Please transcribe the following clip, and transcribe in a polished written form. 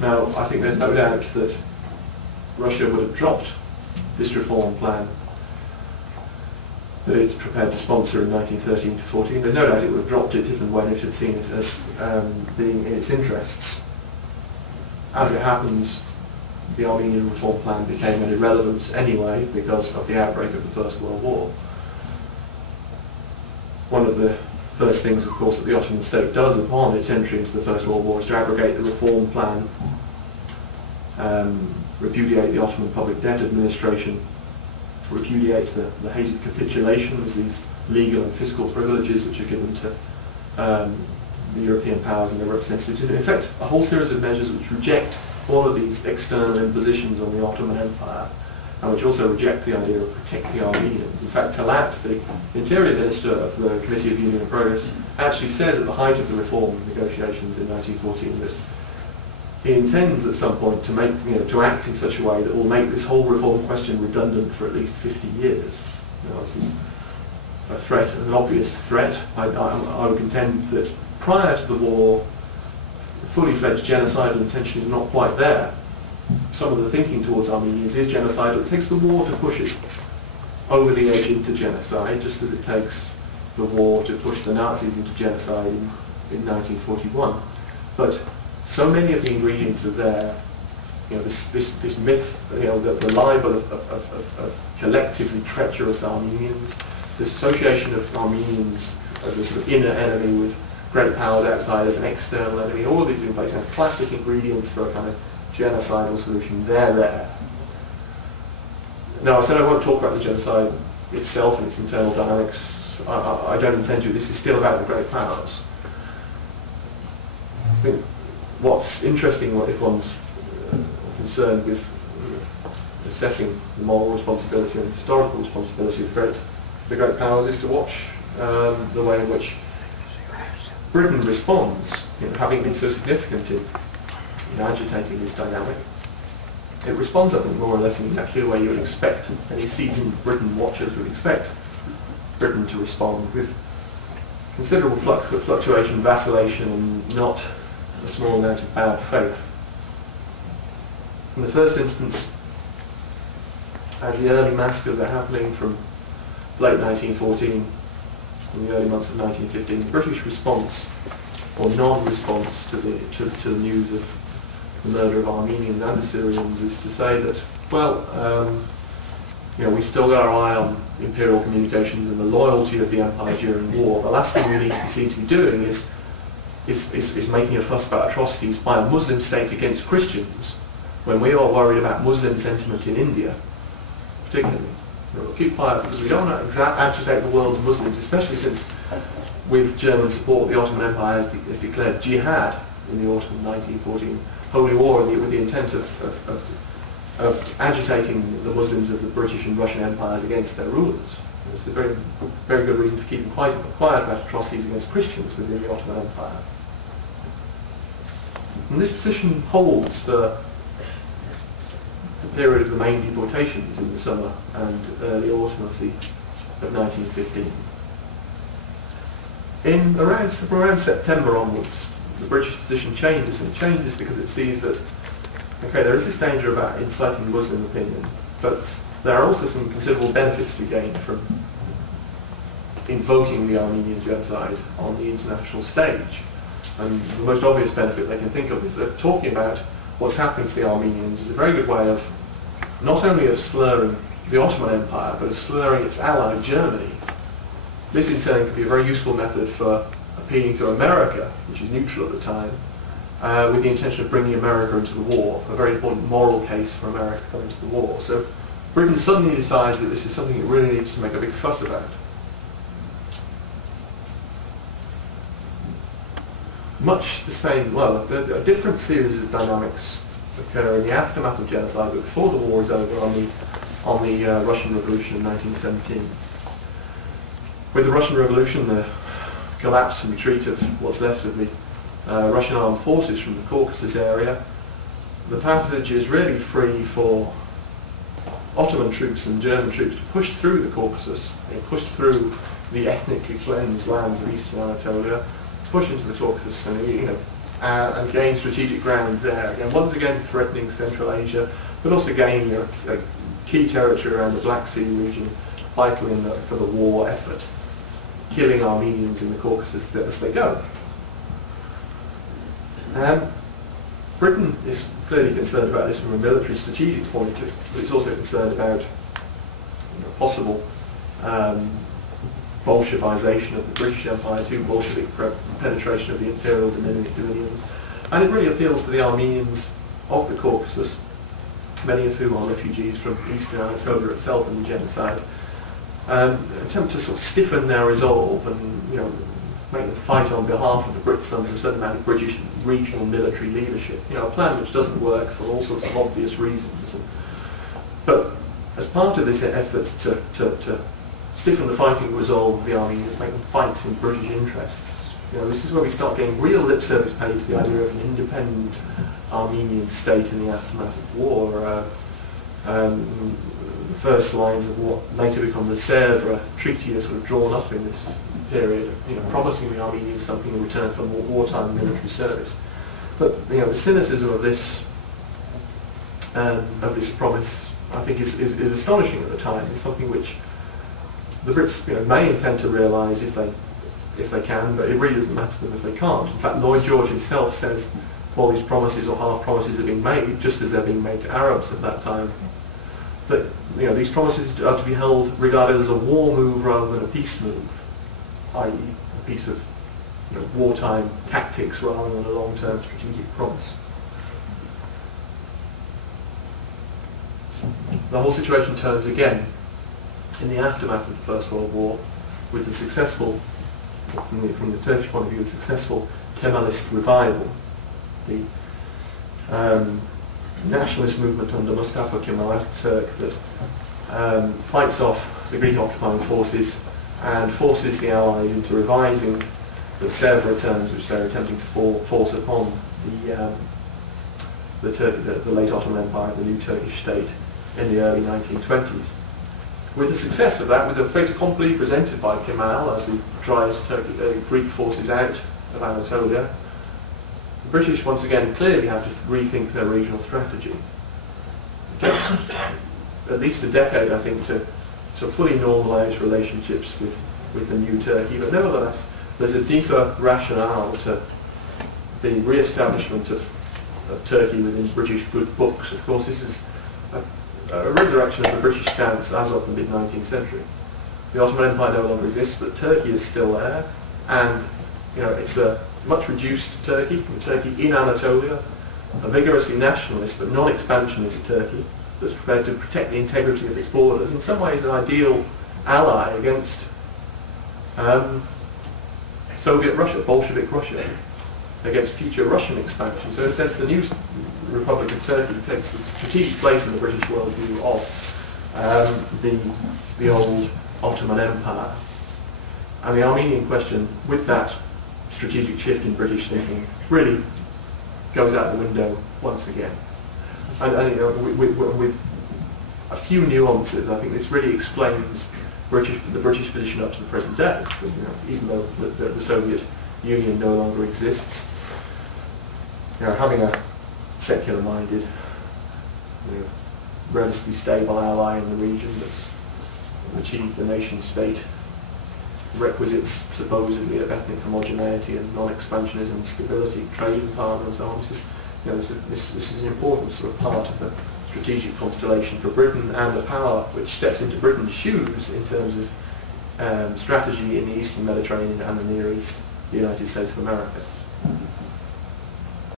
Now, I think there's no doubt that Russia would have dropped this reform plan that it's prepared to sponsor in 1913 to 14. There's no doubt it would have dropped it if and when it had seen it as being in its interests. As it happens, the Armenian reform plan became an irrelevance anyway because of the outbreak of the First World War. One of the first things, of course, that the Ottoman state does upon its entry into the First World War is to abrogate the reform plan, repudiate the Ottoman Public Debt Administration, repudiate the hated capitulations, these legal and fiscal privileges which are given to the European powers and their representatives. In effect, a whole series of measures which reject all of these external impositions on the Ottoman Empire, and which also reject the idea of protecting Armenians. In fact, Talat, the Interior Minister of the Committee of Union and Progress, actually says at the height of the reform negotiations in 1914 that he intends at some point to make, to act in such a way that will make this whole reform question redundant for at least 50 years. This is a threat, an obvious threat. I would contend that prior to the war, fully fledged genocidal intention is not quite there. Some of the thinking towards Armenians is genocidal. It takes the war to push it over the edge into genocide, just as it takes the war to push the Nazis into genocide in 1941. But so many of the ingredients are there. This myth, the libel of collectively treacherous Armenians, this association of Armenians as a sort of inner enemy with great powers outside as an external enemy, all of these are in place, and classic ingredients for a kind of genocidal solution. They're there. Now, I said I won't talk about the genocide itself and its internal dynamics. I don't intend to. This is still about the great powers. I think what's interesting, if one's concerned with assessing the moral responsibility and historical responsibility of the great powers, is to watch the way in which Britain responds, having been so significant in agitating this dynamic. It responds, I think, more or less in exactly the way you would expect, any seasoned Britain watchers would expect Britain to respond, with considerable fluctuation, vacillation, and not a small amount of bad faith. In the first instance, as the early massacres are happening from late 1914 and the early months of 1915, the British response, or non-response to the news of the murder of Armenians and Assyrians, is to say that, well, we've still got our eye on imperial communications and the loyalty of the empire during war. The last thing we need to be seen to be doing is making a fuss about atrocities by a Muslim state against Christians, when we are worried about Muslim sentiment in India, particularly. We'll keep quiet because we don't want to agitate the world's Muslims, especially since, with German support, the Ottoman Empire has declared jihad in the autumn of 1914, holy war, with the intent of agitating the Muslims of the British and Russian empires against their rulers. It's a very, very good reason for keeping quiet about atrocities against Christians within the Ottoman Empire. And this position holds the period of the main deportations in the summer and early autumn of 1915. From around September onwards, the British position changes, and it changes because it sees that, okay, there is this danger about inciting Muslim opinion, but there are also some considerable benefits to be gained from invoking the Armenian genocide on the international stage. And the most obvious benefit they can think of is that talking about what's happening to the Armenians is a very good way of not only of slurring the Ottoman Empire, but of slurring its ally Germany. This in turn could be a very useful method for appealing to America, which is neutral at the time, with the intention of bringing America into the war, a very important moral case for America coming into the war. So Britain suddenly decides that this is something it really needs to make a big fuss about. Much the same, well, a different series of dynamics occur in the aftermath of genocide, but before the war is over, on the Russian Revolution of 1917. With the Russian Revolution, the collapse and retreat of what's left of the Russian armed forces from the Caucasus area, the passage is really free for Ottoman troops and German troops to push through the Caucasus, push through the ethnically cleansed lands of eastern Anatolia, push into the Caucasus and and gain strategic ground there. Again, once again threatening Central Asia, but also gaining a key territory around the Black Sea region, vital for the war effort, killing Armenians in the Caucasus as they go. Britain is clearly concerned about this from a military strategic point of view, but it's also concerned about possible Bolshevization of the British Empire too, Bolshevik penetration of the imperial dominions, and it really appeals to the Armenians of the Caucasus, many of whom are refugees from eastern Anatolia itself in the genocide, attempt to sort of stiffen their resolve and make them fight on behalf of the Brits under a certain amount of British regional military leadership. A plan which doesn't work for all sorts of obvious reasons. But as part of this effort to stiffen the fighting resolve of the Armenians, make them fight in British interests, this is where we start getting real lip service paid to the idea of an independent Armenian state in the aftermath of war. The first lines of what later become the Sèvres Treaty are sort of drawn up in this period, promising the Armenians something in return for more wartime military service. But the cynicism of this promise, I think, is astonishing at the time. It's something which the Brits may intend to realise if they can, but it really doesn't matter to them if they can't. In fact, Lloyd George himself says all these promises or half promises are being made, just as they're being made to Arabs at that time. That these promises are to be regarded as a war move rather than a peace move, i.e. a piece of wartime tactics rather than a long-term strategic promise. The whole situation turns again in the aftermath of the First World War with the successful, from the Turkish point of view, the successful Kemalist revival. The nationalist movement under Mustafa Kemal Atatürk that fights off the Greek occupying forces and forces the Allies into revising the Sèvres terms which they're attempting to force upon the late Ottoman Empire, the new Turkish state, in the early 1920s. With the success of that, with the fait accompli presented by Kemal as he drives Greek forces out of Anatolia, the British once again clearly have to rethink their regional strategy. It takes at least a decade, I think, to fully normalise relationships with the new Turkey, but nevertheless there's a deeper rationale to the re-establishment of Turkey within British good books. Of course, this is a resurrection of the British stance as of the mid-19th century. The Ottoman Empire no longer exists, but Turkey is still there, and it's a much reduced Turkey, a Turkey in Anatolia, a vigorously nationalist but non-expansionist Turkey that's prepared to protect the integrity of its borders, in some ways an ideal ally against Soviet Russia, Bolshevik Russia, against future Russian expansion. So in a sense the new Republic of Turkey takes the strategic place in the British worldview of the old Ottoman Empire. And the Armenian question, with that strategic shift in British thinking, really goes out the window once again. And with a few nuances, I think this really explains the British position up to the present day. Even though the Soviet Union no longer exists, having a secular-minded, relatively stable ally in the region that's achieved the nation-state requisites supposedly of ethnic homogeneity and non-expansionism, stability, trading partner and so on. This is an important sort of part of the strategic constellation for Britain and the power which steps into Britain's shoes in terms of strategy in the Eastern Mediterranean and the Near East, the United States of America.